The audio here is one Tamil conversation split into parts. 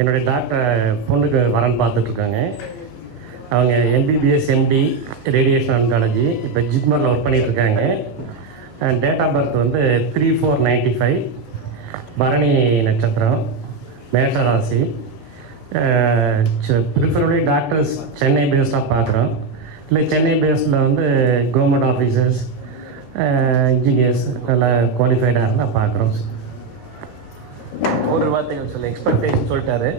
என்னுடைய டாக்டர் பொண்ணுக்கு வரன் பார்த்துட்ருக்காங்க. அவங்க எம்பிபிஎஸ் எம்டி ரேடியேஷன் ஆன்காலஜி இப்போ ஜிப்மரில் ஒர்க் பண்ணிகிட்ருக்காங்க. டேட் ஆஃப் பர்த் வந்து 3/4/95, பரணி நட்சத்திரம், மேஷராசி. ப்ரிஃபரபிளி டாக்டர்ஸ் சென்னை பேஸ்டாக பார்க்குறோம். இல்லை சென்னை பேஸில் வந்து கவர்மெண்ட் ஆஃபீஸர்ஸ், இன்ஜினியர்ஸ் நல்லா குவாலிஃபைடாக இருந்தால் பார்க்குறோம். ஒரு வார்த்தைகள் சொல்ல எக்ஸ்பெக்டேஷன் சொல்லிட்டாரு.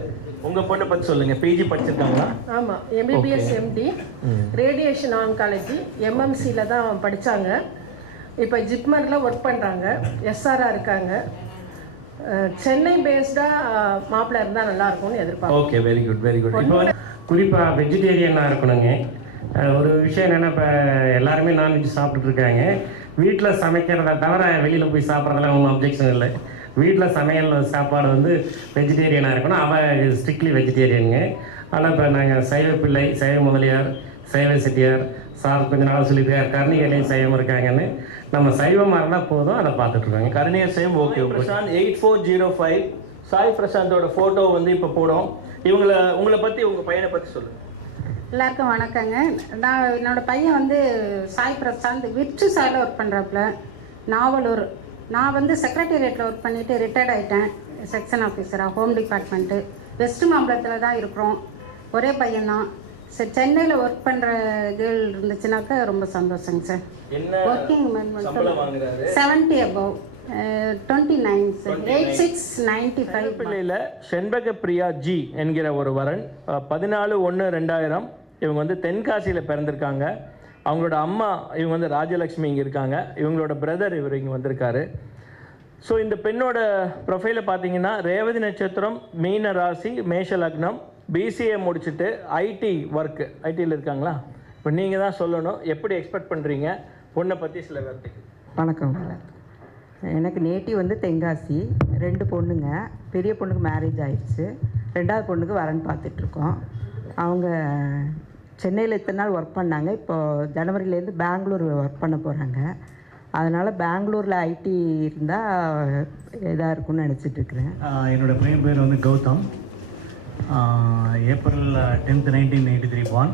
உங்கள் பொண்ணை பற்றி சொல்லுங்கள். பிஜி படிச்சிருக்காங்களா? ஆமாம், எம்பிபிஎஸ் எம்டி ரேடியேஷன் ஆன்காலஜி எம்எம்சியில் தான் படித்தாங்க. இப்போ ஜிப்மரில் ஒர்க் பண்ணுறாங்க. எஸ்ஆராக இருக்காங்க. சென்னை பேஸ்டாக மாப்பிள்ளை இருந்தால் நல்லாயிருக்கும்னு எதிர்பார்ப்போம். Okay, very good very good. இப்போ குறிப்பாக வெஜிடேரியனாக இருக்கணுங்க. ஒரு விஷயம் என்னென்னா, இப்போ எல்லாருமே நான்வெஜ் சாப்பிட்டுருக்காங்க. வீட்டில் சமைக்கிறத தவிர வெளியில் போய் சாப்பிட்றதுலாம் ஒன்றும் அப்ஜெக்ஷன் இல்லை. வீட்டில் சமையல் சாப்பாடு வந்து வெஜிடேரியனாக இருக்கணும். அவள் ஸ்ட்ரிக்ட்லி வெஜிடேரியனுங்க. ஆனால் இப்போ நாங்கள் சைவ பிள்ளை, சைவ முதலியார், சைவ செட்டியார் சார் கொஞ்சம் நாளாக சொல்லியிருக்காரு. கருணிகளையும் சைவம் இருக்காங்கன்னு. நம்ம சைவமாக இருந்தால் போதும், அதை பார்த்துட்ருக்காங்க. கருணியர் சைவம். ஓகே. பிரசாந்த் 8405 சாய் பிரசாந்தோட ஃபோட்டோ வந்து இப்போ போடும். உங்களை பற்றி, உங்கள் பையனை பற்றி சொல்லுங்கள். எல்லாருக்கும் வணக்கங்க. என்னோடய பையன் வந்து Sai Prashanth virtue soil work பண்ணுறாப்புல, Navalur. நான் வந்து செக்ரட்டேரியட்டில் ஒர்க் பண்ணிவிட்டு ரிட்டையர்ட் ஆகிட்டேன். செக்ஷன் ஆஃபீஸராக ஹோம் டிபார்ட்மெண்ட்டு. வெஸ்ட் மாம்பலத்தில் தான் இருக்கிறோம். ஒரே பையன்தான். சார், சென்னையில் ஒர்க் பண்ணுற கேர்ள் இருந்துச்சுனாக்கா ரொம்ப சந்தோஷங்க சார். ஒர்க்கிங் மேன் வந்து 70 above, 29 சார், 8695. பிள்ளையில் செண்பக பிரியா ஜி என்கிற ஒரு வரன் 14/1/2000. இவங்க வந்து தென்காசியில் பிறந்திருக்காங்க. அவங்களோட அம்மா இவங்க வந்து ராஜலக்ஷ்மி இங்கே இருக்காங்க. இவங்களோட பிரதர் இவர் இங்கே வந்திருக்காரு. ஸோ இந்த பெண்ணோட ப்ரொஃபைலை பார்த்தீங்கன்னா ரேவதி நட்சத்திரம், மீன ராசி, மேஷ லக்னம், பிசிஏ முடிச்சுட்டு ஐடி ஒர்க்கு. ஐடியில் இருக்காங்களா? இப்போ நீங்கள் தான் சொல்லணும், எப்படி எக்ஸ்பெக்ட் பண்ணுறீங்க பொண்ணை பற்றி சில வார்த்தைக்கு. வணக்கம். எனக்கு நேட்டிவ் வந்து தென்காசி. 2 பொண்ணுங்க. பெரிய பொண்ணுக்கு மேரேஜ் ஆயிடுச்சு. 2வது பொண்ணுக்கு வரன் பார்த்துட்ருக்கோம். அவங்க சென்னையில் இத்தனை நாள் ஒர்க் பண்ணாங்க. இப்போது ஜனவரியிலேருந்து பெங்களூர் ஒர்க் பண்ண போகிறாங்க. அதனால் பெங்களூரில் ஐடி இருந்தால் இதாக இருக்கும்னு நினச்சிட்ருக்குறேன். என்னோடய பையன் பேர் வந்து Gautham. April 10th 1983 born,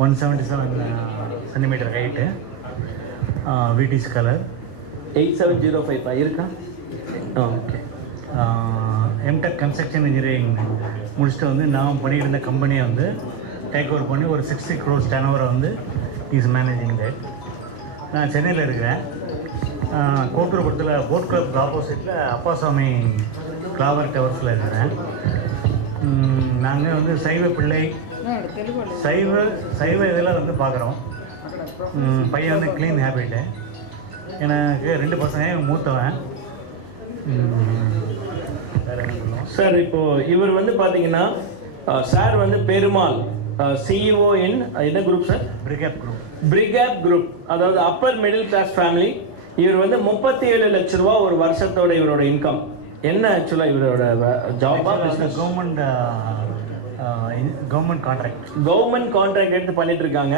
177 centimeter height, VTC color. 8705 இருக்கா? ஓகே. எம்டெக் கன்ஸ்ட்ரக்ஷன் இன்ஜினியரிங் முடிச்சுட்டு வந்து நான் பண்ணிட்டு இருந்த கம்பெனியை வந்து டேக் ஓவர் பண்ணி ஒரு 60 crores turnover வந்து இஸ் மேனேஜிங் தட். நான் சென்னையில் இருக்கிறேன். கோட்டூர்புரத்தில் போட் கிளப் ஆப்போசிட்டில் அப்பாசாமி கிளாவர் டவர்ஸில் இருக்கிறேன். நாங்கள் வந்து சைவ பிள்ளை, சைவ இதில் வந்து பார்க்குறோம். பையன் வந்து க்ளீன் ஹேபிட்டு. எனக்கு 2 பசங்க, மூத்தவன். சார், இப்போது இவர் வந்து பார்த்தீங்கன்னா சார் வந்து பெருமாள் சிஇஓ இன் என்ன குரூப் சார்? பிரிகேப் குரூப். அதாவது அப்பர் மிடில் கிளாஸ் ஃபேமிலி. இவர் வந்து 37 லட்ச ரூபா ஒரு வருஷத்தோட இவரோட இன்கம். என்ன ஆக்சுவலாக இவரோட ஜாபா பிஸ்னஸ்? கவர்மெண்ட் கான்ட்ராக்ட் எடுத்து பண்ணிட்டு இருக்காங்க.